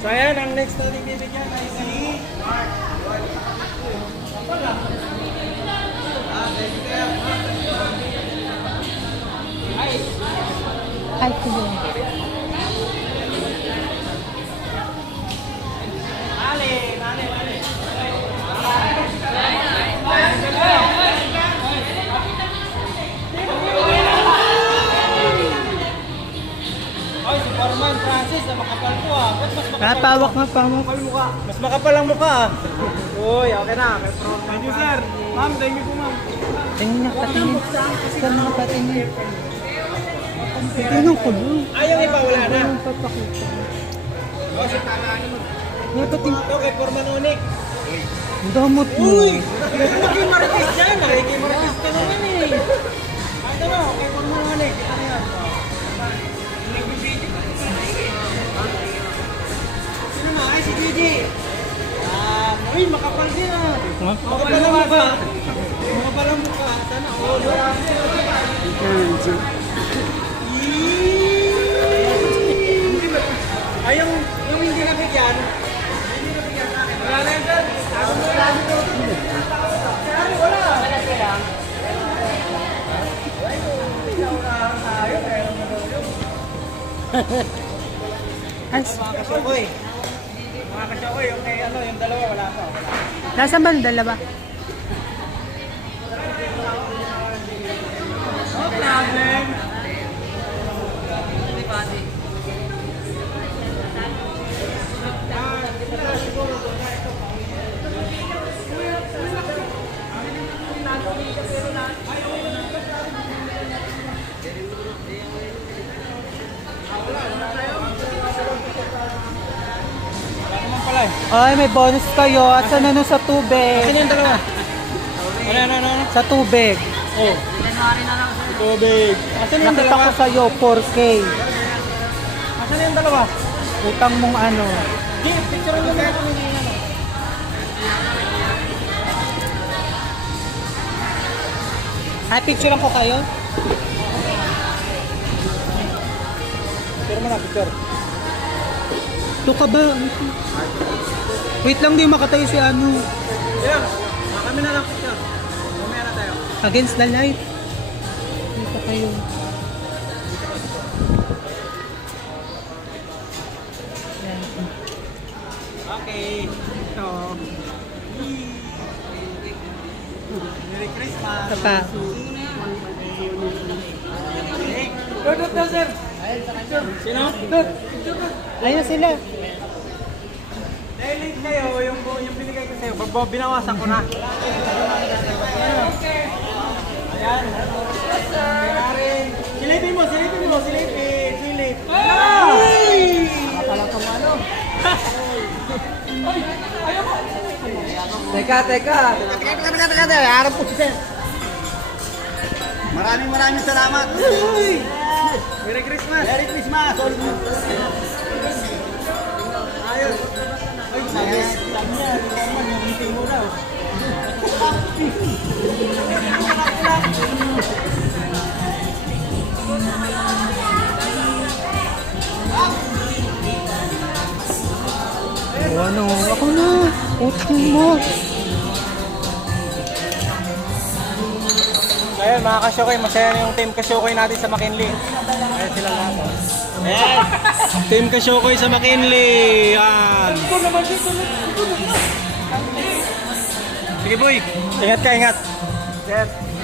So ayan, ang next natin bibigyan ay si Ay, sige. Makapal? Napawak nga pa mo. Makapal mukha. Mas makapal ang mukha ah. Uy, okay na. Thank you, sir. Ma'am, thank you po, ma'am. Tingnan niya, patingin. Saan mga patingin? Tingnan ko doon. Ayaw iba, wala na. Ang papakita. Oh, si Tara, ano mo? Nga patingin. Ito kay Foreman Unik. Ang damot mo. Uy! Naging Marquez dyan. Naging Marquez ka naman eh. Gigi. Ah, uy, makapal din ah. Makapal ang mukha. Makapal ang mukha. Sana all. Ay, yung, yung hindi nabigyan, hindi nabigyan sa akin. Wala na yun dyan. Sabi mo lang ito. Sabi, wala. Wala sila. Mga kasyokoy. Mga kasyokoy, yung kay ano, yung dalawa, wala pa. Wala. Nasaan ba ang dalawa? No problem. Wala naman pala eh. Ay, may bonus kayo. Asan ano sa tubig? Asan yung dalawa? Ano, ano, ano? ano? Sa tubig. Oh. Tubig. Asan yung Nakita dalawa? ko sa'yo, 4K. Asan yung dalawa? Utang mong ano. Di, picture mo na. Ay, picture ko kayo. Picture mo na, picture. Ito ka ba? Wait lang, di makatayo si ano. Yan. Ah, kami na lang picture. Mamaya na tayo. Against the light. Dito kayo. Okay. Ito. Merry Christmas. Ito dot, dot, sir. Sino? Ayun sila. Dahil late kayo, yung, yung binigay ko sa'yo, binawasan ko na. Ayan. Karen. Silipin mo, silipin mo, silipin, silip. Ay! Pala kang ano. Teka, teka. Teka, teka, teka, teka, teka. Harap po siya. Maraming maraming salamat. Merry Christmas. Merry Christmas. All Ayos. Ay, sabi, sabi niya, naman yung meeting mo daw. O ano, ako na. Utang mo. Ayan mga kasyokoy, masaya na yung team kasyokoy natin sa McKinley. Ayan sila lahat. oh. Ayan, team kasyokoy sa McKinley. Yan. Sige boy, ingat ka, ingat. Yes.